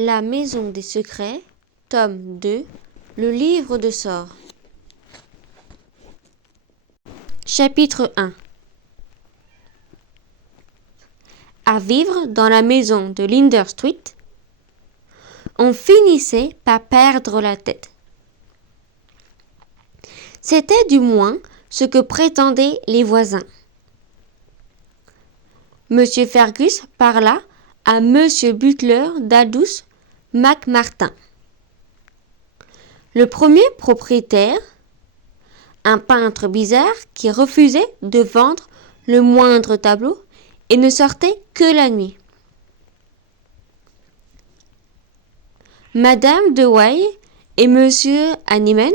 La Maison des Secrets, tome 2, le livre de sorts. Chapitre 1. À vivre dans la maison de Linder Street, on finissait par perdre la tête. C'était du moins ce que prétendaient les voisins. Monsieur Fergus parla à Monsieur Butler d'Aldous McMartin. Le premier propriétaire, un peintre bizarre qui refusait de vendre le moindre tableau et ne sortait que la nuit. Madame de Way et Monsieur Hahnemann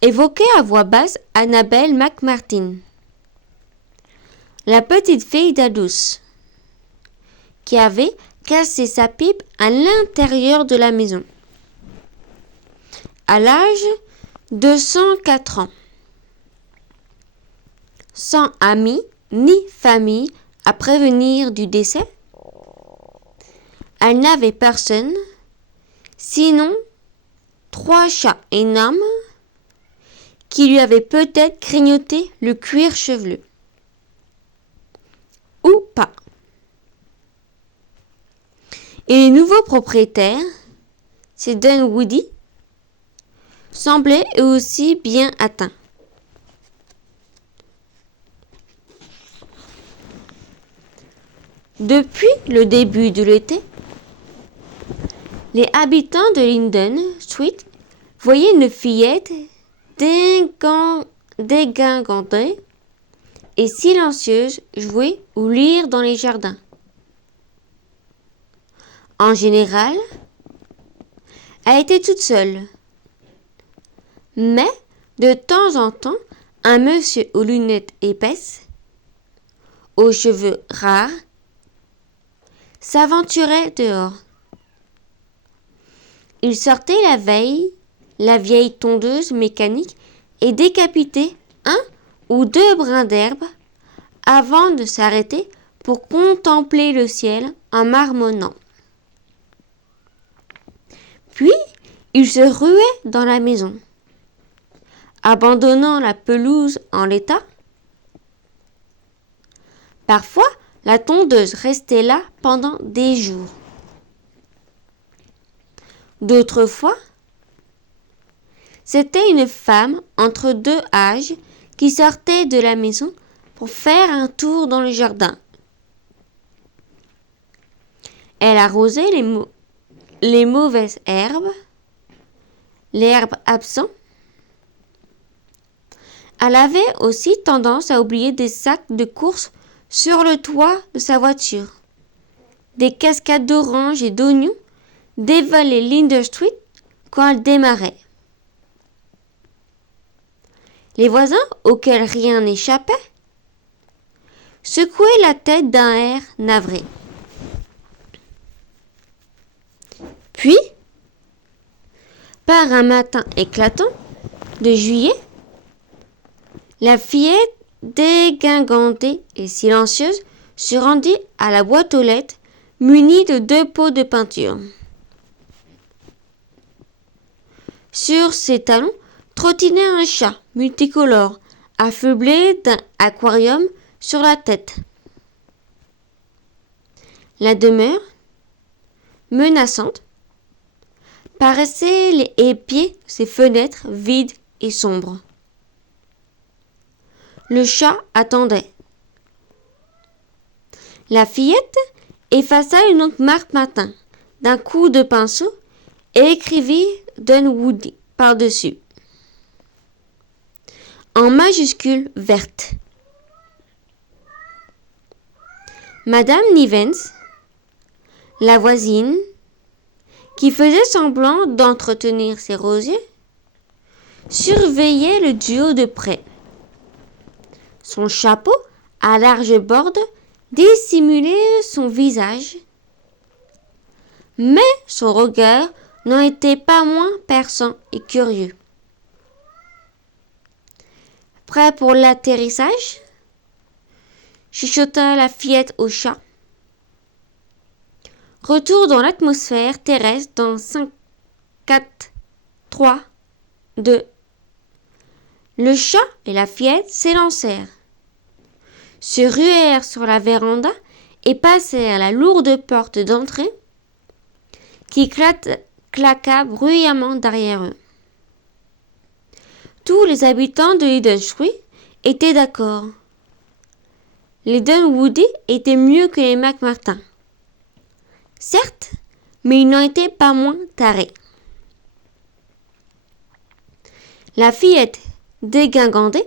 évoquaient à voix basse Annabel McMartin, la petite fille d'Aldous, qui avait cassé sa pipe à l'intérieur de la maison, à l'âge de 104 ans, sans amis ni famille à prévenir du décès. Elle n'avait personne, sinon 3 chats énormes qui lui avaient peut-être grignoté le cuir chevelu. Ou pas. Et les nouveaux propriétaires, ces Dunwoody, semblaient eux aussi bien atteints. Depuis le début de l'été, les habitants de Linden Street voyaient une fillette dégingandée et silencieuse jouer ou lire dans les jardins. En général, elle était toute seule. Mais, de temps en temps, un monsieur aux lunettes épaisses, aux cheveux rares, s'aventurait dehors. Il sortait la veille, la vieille tondeuse mécanique et décapitait 1 ou 2 brins d'herbe avant de s'arrêter pour contempler le ciel en marmonnant. Puis, il se ruait dans la maison, abandonnant la pelouse en l'état. Parfois, la tondeuse restait là pendant des jours. D'autres fois, c'était une femme entre 2 âges qui sortait de la maison pour faire un tour dans le jardin. Elle arrosait les mauvaises herbes, l'herbe absente. Elle avait aussi tendance à oublier des sacs de course sur le toit de sa voiture. Des cascades d'oranges et d'oignons dévalaient Linder Street quand elle démarrait. Les voisins, auxquels rien n'échappait, secouaient la tête d'un air navré. Puis, par un matin éclatant de juillet, la fillette dégingandée et silencieuse se rendit à la boîte aux lettres munie de 2 pots de peinture. Sur ses talons trottinait un chat multicolore, affublé d'un aquarium sur la tête. La demeure, menaçante, paraissait épier ses fenêtres vides et sombres. Le chat attendait. La fillette effaça une autre marque matin d'un coup de pinceau et écrivit Dunwoody par-dessus, en majuscules vertes. Madame Nivens, la voisine, qui faisait semblant d'entretenir ses rosiers, surveillait le duo de près. Son chapeau à large borde dissimulait son visage, mais son regard n'en était pas moins perçant et curieux. Prêt pour l'atterrissage? Chuchota la fillette au chat. Retour dans l'atmosphère terrestre dans 5, 4, 3, 2. Le chat et la fillette s'élancèrent, se ruèrent sur la véranda et passèrent la lourde porte d'entrée qui claqua bruyamment derrière eux. Tous les habitants de Hiddenswich étaient d'accord. Les Dunwoody étaient mieux que les McMartin. Certes, mais ils n'en étaient pas moins tarés. La fillette dégingandée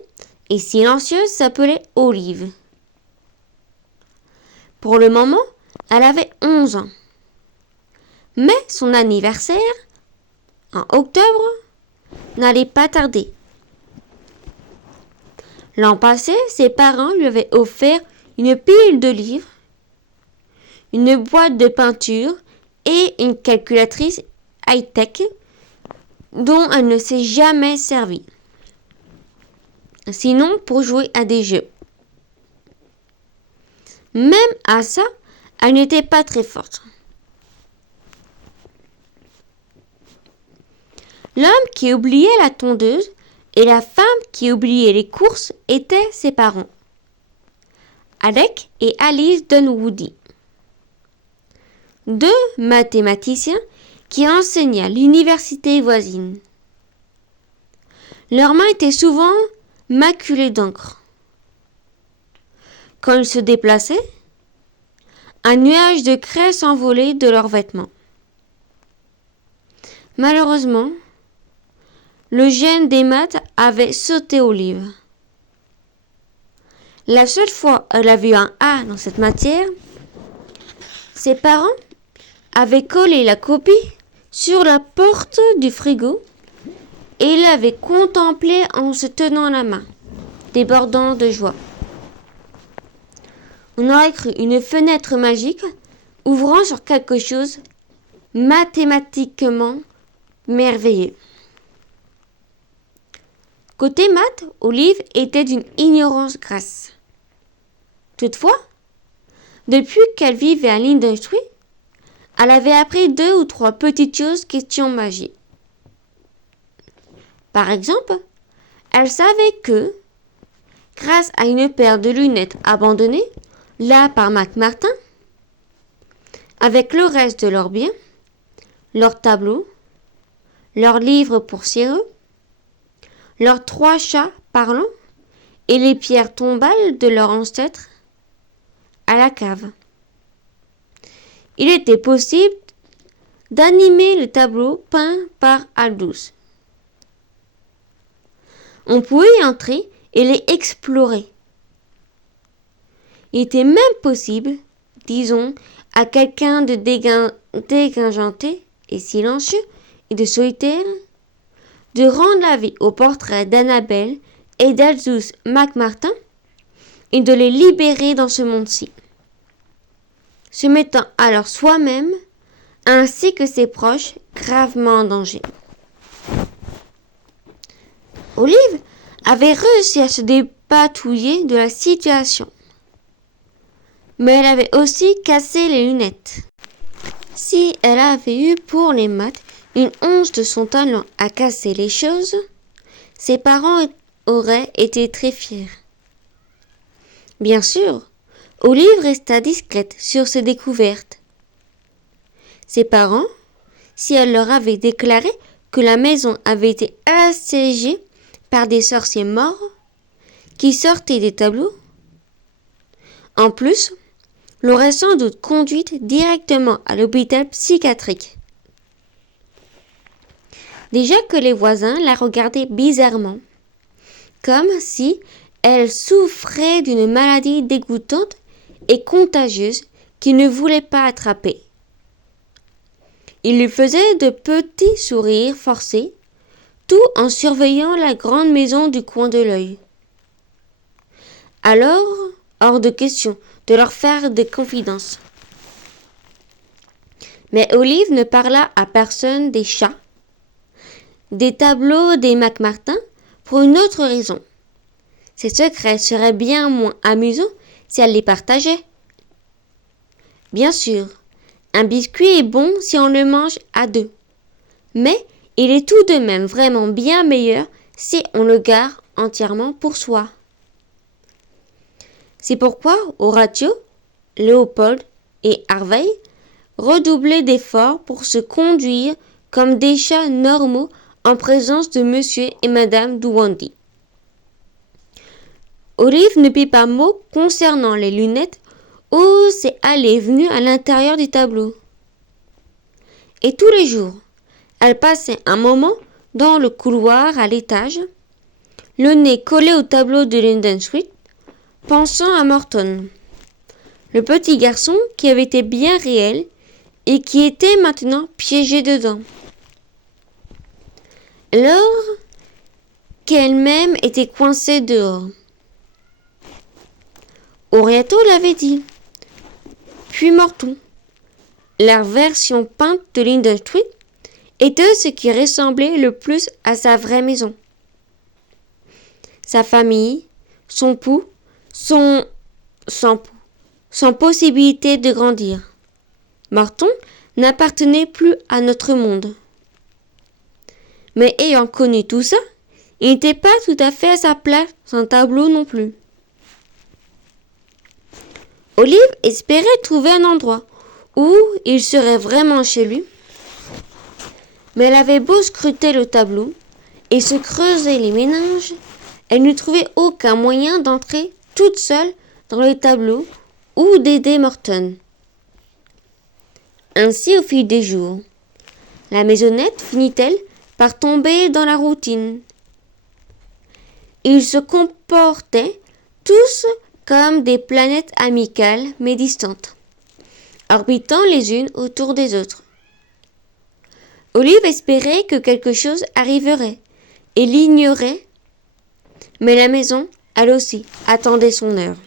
et silencieuse s'appelait Olive. Pour le moment, elle avait 11 ans. Mais son anniversaire, en octobre, n'allait pas tarder. L'an passé, ses parents lui avaient offert une pile de livres, une boîte de peinture et une calculatrice high-tech dont elle ne s'est jamais servie. Sinon pour jouer à des jeux. Même à ça, elle n'était pas très forte. L'homme qui oubliait la tondeuse et la femme qui oubliait les courses étaient ses parents, Alec et Alice Dunwoody. Deux mathématiciens qui enseignaient à l'université voisine. Leurs mains étaient souvent maculées d'encre. Quand ils se déplaçaient, un nuage de craie s'envolait de leurs vêtements. Malheureusement, le gène des maths avait sauté Olive. La seule fois où elle a vu un A dans cette matière, ses parents avaient collé la copie sur la porte du frigo et l'avaient contemplée en se tenant la main, débordant de joie. On aurait cru une fenêtre magique ouvrant sur quelque chose mathématiquement merveilleux. Côté maths, Olive était d'une ignorance grasse. Toutefois, depuis qu'elle vivait à Hiddenswich, elle avait appris 2 ou 3 petites choses question magie. Par exemple, elle savait que, grâce à une paire de lunettes abandonnées, là par McMartin, avec le reste de leurs biens, leurs tableaux, leurs livres pour cireux, leurs 3 chats parlants et les pierres tombales de leurs ancêtres à la cave. Il était possible d'animer le tableau peint par Aldous. On pouvait y entrer et les explorer. Il était même possible, disons, à quelqu'un de dégringanté et silencieux et de solitaire, de rendre la vie au portrait d'Annabelle et d'Aldous McMartin et de les libérer dans ce monde-ci, se mettant alors soi-même, ainsi que ses proches, gravement en danger. Olive avait réussi à se dépatouiller de la situation, mais elle avait aussi cassé les lunettes. Si elle avait eu pour les maths une once de son talent à casser les choses, ses parents auraient été très fiers. Bien sûr, Olive resta discrète sur ses découvertes. Ses parents, si elle leur avait déclaré que la maison avait été assiégée par des sorciers morts qui sortaient des tableaux, en plus, l'auraient sans doute conduite directement à l'hôpital psychiatrique. Déjà que les voisins la regardaient bizarrement, comme si elle souffrait d'une maladie dégoûtante et contagieuse qu'ils ne voulaient pas attraper. Ils lui faisaient de petits sourires forcés, tout en surveillant la grande maison du coin de l'œil. Alors, hors de question de leur faire des confidences. Mais Olive ne parla à personne des chats, des tableaux des McMartin, pour une autre raison. Ses secrets seraient bien moins amusants si elle les partageait. Bien sûr, Un biscuit est bon si on le mange à deux, mais il est tout de même vraiment bien meilleur si on le garde entièrement pour soi. C'est pourquoi Horatio, Léopold et Harvey redoublaient d'efforts pour se conduire comme des chats normaux en présence de monsieur et madame Douandy. Olive ne put pas mot concernant les lunettes ou ses allées et venues à l'intérieur du tableau. Et tous les jours, elle passait un moment dans le couloir à l'étage, le nez collé au tableau de Linden Street, pensant à Morton, le petit garçon qui avait été bien réel et qui était maintenant piégé dedans. Alors qu'elle-même était coincée dehors. Horatio l'avait dit. Puis Morton, la version peinte de Linden Street, était ce qui ressemblait le plus à sa vraie maison. Sa famille, son pouls, sans possibilité de grandir. Morton n'appartenait plus à notre monde. Mais ayant connu tout ça, il n'était pas tout à fait à sa place dans un tableau non plus. Olive espérait trouver un endroit où il serait vraiment chez lui, mais elle avait beau scruter le tableau et se creuser les méninges, elle ne trouvait aucun moyen d'entrer toute seule dans le tableau ou d'aider Morton. Ainsi au fil des jours, la maisonnette finit-elle par tomber dans la routine. Ils se comportaient tous comme des planètes amicales mais distantes, orbitant les unes autour des autres. Olive espérait que quelque chose arriverait et l'ignorait, mais la maison, elle aussi, attendait son heure.